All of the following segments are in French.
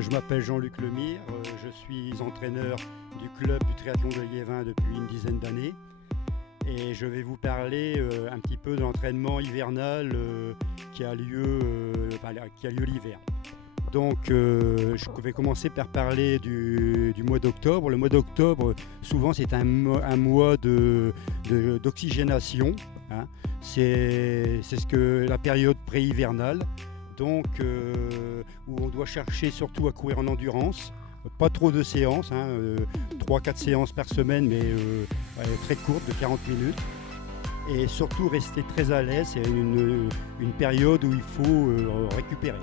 Je m'appelle Jean-Luc Lemire, je suis entraîneur du club du triathlon de Liévin depuis une dizaine d'années et je vais vous parler un petit peu de l'entraînement hivernal qui a lieu l'hiver. Donc je vais commencer par parler du mois d'octobre. Le mois d'octobre, souvent c'est un mois d'oxygénation, hein. C'est la période pré-hivernale. Donc, où on doit chercher surtout à courir en endurance, pas trop de séances, 3-4 séances par semaine, mais très courtes, de 40 minutes. Et surtout rester très à l'aise, c'est une période où il faut récupérer.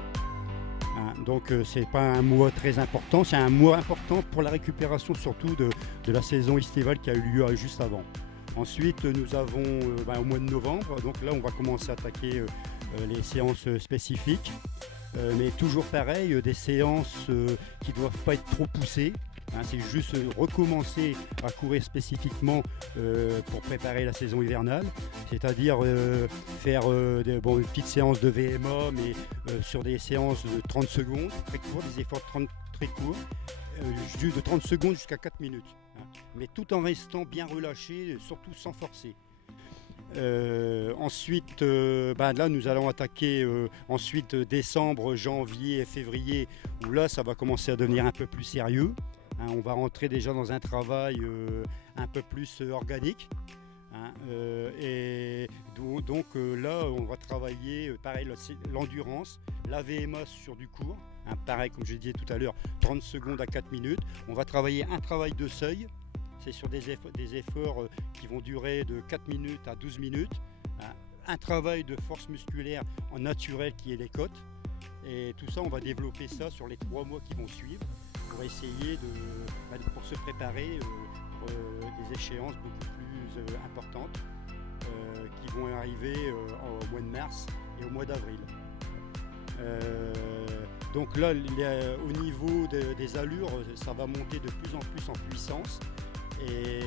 Donc c'est pas un mois très important, c'est un mois important pour la récupération surtout de la saison estivale qui a eu lieu juste avant. Ensuite nous avons au mois de novembre, donc là on va commencer à attaquer les séances spécifiques, mais toujours pareil, des séances qui ne doivent pas être trop poussées, c'est juste recommencer à courir spécifiquement pour préparer la saison hivernale, c'est-à-dire faire une petite séance de VMA, mais sur des séances de 30 secondes, très courts, des efforts très courts, de 30 secondes jusqu'à 4 minutes, mais tout en restant bien relâché, surtout sans forcer. Ensuite, là nous allons attaquer ensuite décembre, janvier et février, où là ça va commencer à devenir un peu plus sérieux. On va rentrer déjà dans un travail un peu plus organique. Et donc là on va travailler pareil l'endurance, la VMA sur du court, pareil comme je disais tout à l'heure, 30 secondes à 4 minutes. On va travailler un travail de seuil. C'est sur des efforts qui vont durer de 4 minutes à 12 minutes. Un travail de force musculaire en naturel qui est les côtes. Et tout ça, on va développer ça sur les 3 mois qui vont suivre pour essayer pour se préparer pour des échéances beaucoup plus importantes qui vont arriver au mois de mars et au mois d'avril. Donc là, au niveau des allures, ça va monter de plus en plus en puissance. Et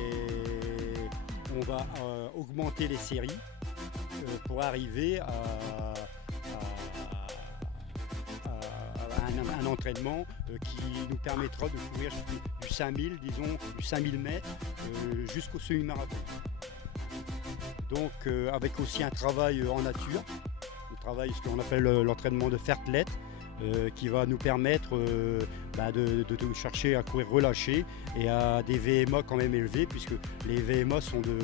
on va augmenter les séries pour arriver à un entraînement qui nous permettra de courir du 5000, disons du 5000 mètres jusqu'au semi-marathon. Donc avec aussi un travail en nature, ce qu'on appelle l'entraînement de fartlek, qui va nous permettre de chercher à courir relâché et à des VMA quand même élevés, puisque les VMA sont de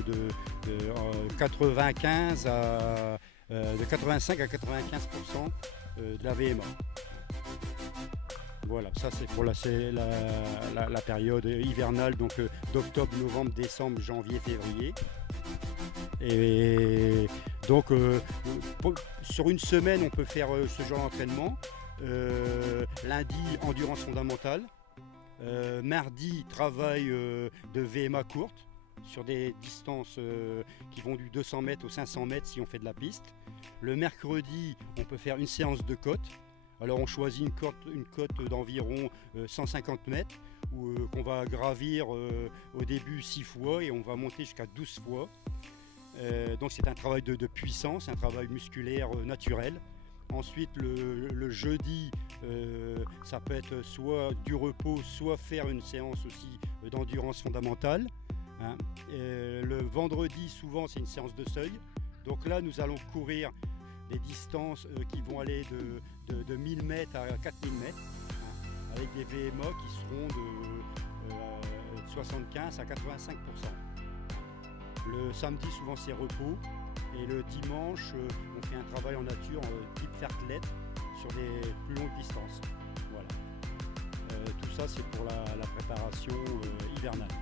85 à 95% de la VMA. Voilà, ça c'est pour la période hivernale, donc d'octobre, novembre, décembre, janvier, février. Et donc sur une semaine on peut faire ce genre d'entraînement. Lundi, endurance fondamentale. Mardi, travail de VMA courte sur des distances qui vont du 200 mètres au 500 mètres si on fait de la piste. Le mercredi, on peut faire une séance de côte. Alors on choisit une côte d'environ 150 mètres qu'on va gravir au début 6 fois et on va monter jusqu'à 12 fois. Donc c'est un travail de puissance, un travail musculaire naturel. Ensuite le jeudi, ça peut être soit du repos, soit faire une séance aussi d'endurance fondamentale. Le vendredi, souvent c'est une séance de seuil. Donc là nous allons courir des distances qui vont aller de 1000 mètres à 4000 mètres, avec des VMA qui seront de 75 à 85%. Le samedi souvent c'est repos. Et le dimanche, on fait un travail en nature type fartlek sur des plus longues distances. Voilà. Tout ça, c'est pour la préparation hivernale.